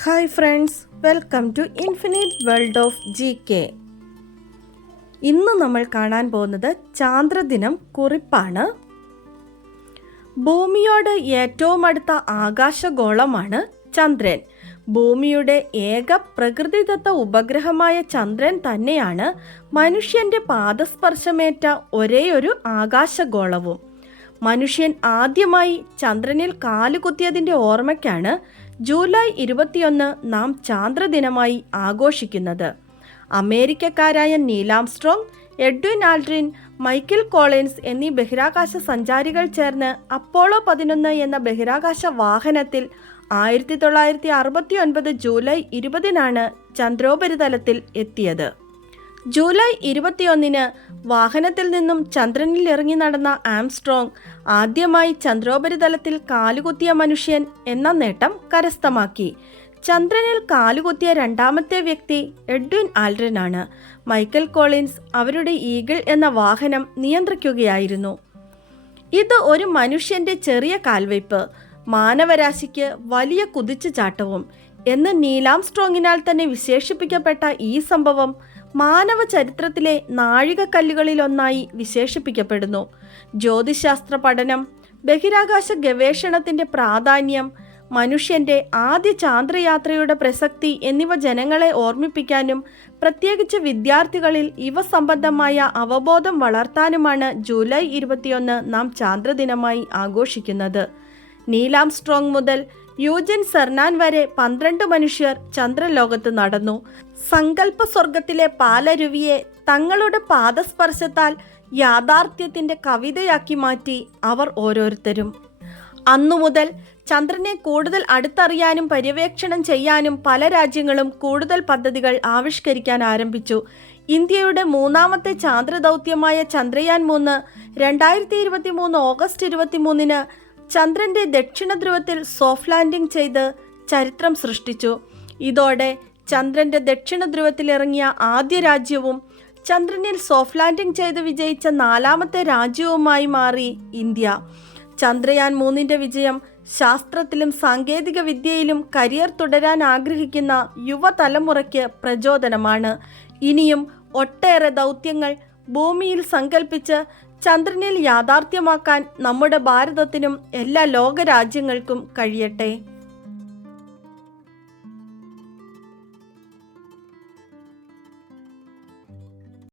Hi friends welcome to infinite world of G K ഇന്ന് നമ്മൾ കാണാൻ പോകുന്നത് ചാന്ദ്രദിനം കുറിപ്പാണ്. ഭൂമിയോട് ഏറ്റവും അടുത്ത ആകാശഗോളമാണ് ചന്ദ്രൻ. ഭൂമിയുടെ ഏക പ്രകൃതിദത്ത ഉപഗ്രഹമായ ചന്ദ്രൻ തന്നെയാണ് മനുഷ്യന്റെ പാദസ്പർശമേറ്റ ഒരേയൊരു ആകാശഗോളവും. മനുഷ്യൻ ആദ്യമായി ചന്ദ്രനിൽ കാലുകുത്തിയതിന്റെ ഓർമ്മയ്ക്കാണ് ജൂലൈ ഇരുപത്തിയൊന്ന് നാം ചാന്ദ്രദിനമായി ആഘോഷിക്കുന്നത്. അമേരിക്കക്കാരായ Neil Armstrong Edwin Aldrin Michael Collins എന്നീ ബഹിരാകാശ സഞ്ചാരികൾ ചേർന്ന് അപ്പോളോ പതിനൊന്ന് എന്ന ബഹിരാകാശ വാഹനത്തിൽ ആയിരത്തി തൊള്ളായിരത്തി അറുപത്തി ഒൻപത് ജൂലൈ ഇരുപതിനാണ് ചന്ദ്രോപരിതലത്തിൽ എത്തിയത്. ജൂലൈ ഇരുപത്തിയൊന്നിന് വാഹനത്തിൽ നിന്നും ചന്ദ്രനിൽ ഇറങ്ങി നടന്ന ആംസ്ട്രോങ് ആദ്യമായി ചന്ദ്രോപരിതലത്തിൽ കാലുകുത്തിയ മനുഷ്യൻ എന്ന നേട്ടം കരസ്ഥമാക്കി. ചന്ദ്രനിൽ കാലുകുത്തിയ രണ്ടാമത്തെ വ്യക്തി എഡ്വിൻ ആണ് മൈക്കൽ കോളിൻസ് അവരുടെ ഈഗിൾ എന്ന വാഹനം നിയന്ത്രിക്കുകയായിരുന്നു. ഇത് ഒരു മനുഷ്യന്റെ ചെറിയ കാൽവയ്പ് മാനവരാശിക്ക് വലിയ കുതിച്ചുചാട്ടവും എന്ന് നീലാംസ്ട്രോങ്ങിനാൽ തന്നെ വിശേഷിപ്പിക്കപ്പെട്ട ഈ സംഭവം മാനവ ചരിത്രത്തിലെ നാഴികക്കല്ലുകളിലൊന്നായി വിശേഷിപ്പിക്കപ്പെടുന്നു. ജ്യോതിശാസ്ത്ര പഠനം ബഹിരാകാശ ഗവേഷണത്തിന്റെ പ്രാധാന്യം മനുഷ്യന്റെ ആദ്യ ചാന്ദ്രയാത്രയുടെ പ്രസക്തി എന്നിവ ജനങ്ങളെ ഓർമ്മിപ്പിക്കാനും പ്രത്യേകിച്ച് വിദ്യാർത്ഥികളിൽ ഇവ സംബന്ധമായ അവബോധം വളർത്താനുമാണ് ജൂലൈ ഇരുപത്തിയൊന്ന് നാം ചാന്ദ്രദിനമായി ആഘോഷിക്കുന്നത്. നീലാം സ്ട്രോങ് മുതൽ യൂജൻ സർനാൻ വരെ പന്ത്രണ്ട് മനുഷ്യർ ചന്ദ്രലോകത്ത് നടന്നു. സങ്കല്പ സ്വർഗത്തിലെ പാലരുവിയെ തങ്ങളുടെ പാദസ്പർശത്താൽ യാഥാർത്ഥ്യത്തിന്റെ കവിതയാക്കി മാറ്റി അവർ ഓരോരുത്തരും. അന്നു മുതൽ ചന്ദ്രനെ കൂടുതൽ അടുത്തറിയാനും പര്യവേക്ഷണം ചെയ്യാനും പല രാജ്യങ്ങളും കൂടുതൽ പദ്ധതികൾ ആവിഷ്കരിക്കാൻ ആരംഭിച്ചു. ഇന്ത്യയുടെ മൂന്നാമത്തെ ചാന്ദ്രദൗത്യമായ ചന്ദ്രയാൻ മൂന്ന് രണ്ടായിരത്തി ഇരുപത്തി മൂന്ന് ഓഗസ്റ്റ് ഇരുപത്തി മൂന്നിന് ചന്ദ്രന്റെ ദക്ഷിണ ധ്രുവത്തിൽ സോഫ്റ്റ് ലാൻഡിംഗ് ചെയ്ത് ചരിത്രം സൃഷ്ടിച്ചു. ഇതോടെ ചന്ദ്രന്റെ ദക്ഷിണ ധ്രുവത്തിൽ ഇറങ്ങിയ ആദ്യ രാജ്യവും ചന്ദ്രനിൽ സോഫ്റ്റ് ലാൻഡിംഗ് ചെയ്ത് വിജയിച്ച നാലാമത്തെ രാജ്യവുമായി മാറി ഇന്ത്യ. ചന്ദ്രയാൻ മൂന്നിന്റെ വിജയം ശാസ്ത്രത്തിലും സാങ്കേതിക വിദ്യയിലും കരിയർ തുടരാൻ ആഗ്രഹിക്കുന്ന യുവതലമുറയ്ക്ക് പ്രചോദനമാണ്. ഇനിയും ഒട്ടേറെ ദൗത്യങ്ങൾ ഭൂമിയിൽ സങ്കല്പിച്ച് ചന്ദ്രനിൽ യാഥാർത്ഥ്യമാക്കാൻ നമ്മുടെ ഭാരതത്തിനും എല്ലാ ലോകരാജ്യങ്ങൾക്കും കഴിയട്ടെ.